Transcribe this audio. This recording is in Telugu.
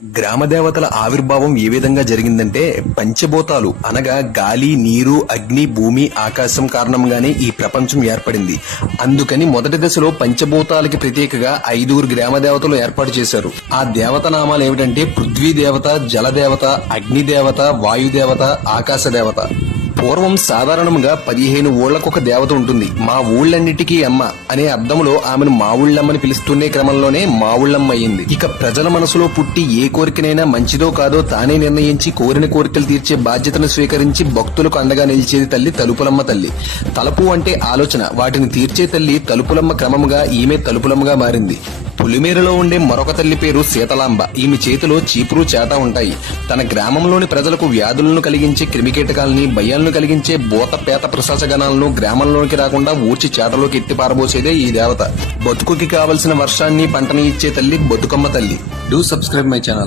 గ్రామ దేవతల ఆవిర్భావం ఏ విధంగా జరిగిందంటే పంచభూతాలు అనగా గాలి, నీరు, అగ్ని, భూమి, ఆకాశం కారణంగానే ఈ ప్రపంచం ఏర్పడింది. అందుకని మొదటి దశలో పంచభూతాలకి ప్రత్యేకగా 5 గ్రామ దేవతలు ఏర్పాటు చేశారు. ఆ దేవత నామాలు ఏమిటంటే పృథ్వీ దేవత, జల దేవత, అగ్ని దేవత, వాయు దేవత, ఆకాశ దేవత. పూర్వం సాధారణంగా 15 ఊళ్లకొక దేవత ఉంటుంది. మా ఊళ్ళన్నిటికీ అమ్మ అనే అర్థంలో ఆమెను మా ఊళ్ళమ్మని పిలుస్తున్నే క్రమంలోనే మా ఊళ్ళమ్మ అయింది. ఇక ప్రజల మనసులో పుట్టి ఏ కోరికనైనా మంచిదో కాదో తానే నిర్ణయించి కోరిన కోరికలు తీర్చే బాధ్యతను స్వీకరించి భక్తులకు అండగా నిలిచేది తల్లి తలుపులమ్మ తల్లి. తలుపు అంటే ఆలోచన, వాటిని తీర్చే తల్లి తలుపులమ్మ. క్రమంగా ఈమె తలుపులమ్మగా మారింది. పులిమేరలో ఉండే మరొక తల్లి పేరు శీతలాంబ. ఈమె చేతిలో చీపురు, చేట ఉంటాయి. తన గ్రామంలోని ప్రజలకు వ్యాధులను కలిగించే క్రిమికీటకాలని, భయాలను కలిగించే భూత పేత ప్రశాసగణాలను గ్రామంలోనికి రాకుండా ఊడ్చి చేటలోకి ఎత్తి పారబోసేదే ఈ దేవత. బతుకుకి కావలసిన వర్షాన్ని, పంటని ఇచ్చే తల్లి బతుకమ్మ తల్లి. Do subscribe my channel.